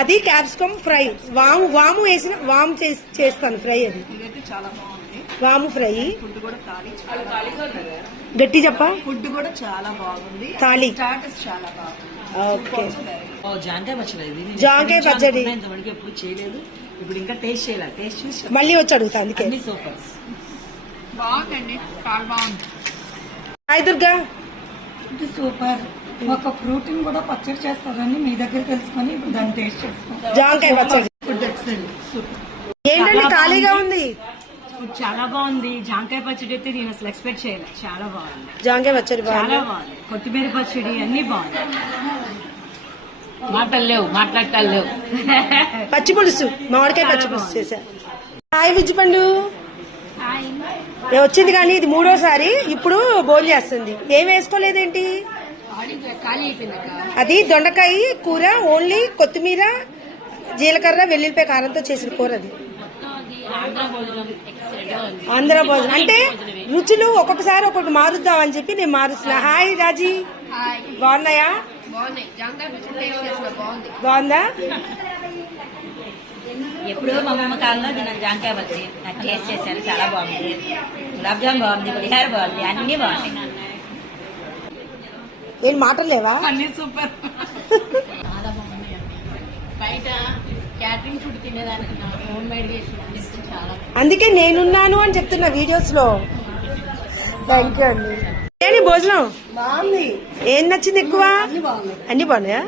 అది capsicum fry, వాము వేసిన వాము చేస్తాను ఫ్రై. అది చాలా బాగుంది, వాము ఫ్రై. ఫుడ్ కూడా గట్టి చెప్ప, ఫుడ్ కూడా చాలా బాగుంది, తాళి స్టార్టర్స్ చాలా బాగుంది. ఓకే, జాంకాయ పచ్చడి. జాంకాయ పచ్చడి ఇంతవరకు ఎప్పుడు చేయలేదు, ఇప్పుడు ఇంకా టేస్ట్ చేయాలి. టేస్ట్ చూసి మళ్ళీ వచ్చి అడుగుతా. అందుకే సూపర్ బాగుందండి, చాలా బాగుంది. హాయ్ దుర్గా. సూపర్. ఒక ఫ్రూట్ ని కూడా పచ్చడి చేస్తారని మీ దగ్గర తెలుసుకొని ఇప్పుడు దాన్ని టేస్ట్ చేస్తాం. జాంకాయ పచ్చడి ఫుడ్ ఎక్సలెంట్, సూపర్. ఏంటండి ఖాళీగా ఉంది? చాలా బాగుంది. జాంకాయ పచ్చడి అయితే నేను అసలు ఎక్స్పెక్ట్ చేయలేదు. చాలా బాగుంది, జాంకాయ పచ్చడి చాలా బాగుంది. కొత్తిమీర పచ్చడి అన్ని బాగుంది. మాట్లాడలేవు. పచ్చి పులుసు, మామిడికాయ పచ్చి పులుసు చేశా. హాయ్ విజ్జుపండు. వచ్చింది కానీ ఇది 3వసారి. ఇప్పుడు బోల్ చేస్తుంది. ఏం వేసుకోలేదేంటి? అది దొండకాయ కూర, ఓన్లీ కొత్తిమీర, జీలకర్ర, వెల్లుల్లిపాయ కారంతో చేసిన కూర. అది ఆంధ్ర భోజనం అంటే రుచులు ఒక్కొక్కసారి ఒక్కొక్కటి మారుద్దాం అని చెప్పి నేను మారుస్తున్నా. హాయ్ రాజీ, బాగున్నాయా? బాగుందా? ఎప్పుడు మా అమ్మమ్మ కాలంలో నేను జాంకాయ పచ్చి నాకు టేస్ట్ చేశాను, చాలా బాగుంది. గులాబ్ జామ్ బాగుంది, పులిహార బాగుంది, అన్ని బాగుంది. ఏం మాటలు లేవా? అన్ని సూపర్. చాలా బాగుంది. బయట క్యాటరింగ్ ఫుడ్ తినేదానికన్నా హోమ్ మేడ్ చేసి చాలా. అందుకే నేనున్నాను అని చెప్తున్నా వీడియోస్ లో. థ్యాంక్ యూ అండి. ఏంటి భోజనం బాగుంది. ఏం నచ్చింది ఎక్కువ? అన్ని బాగున్నాయి. అన్ని బాగున్నాయా?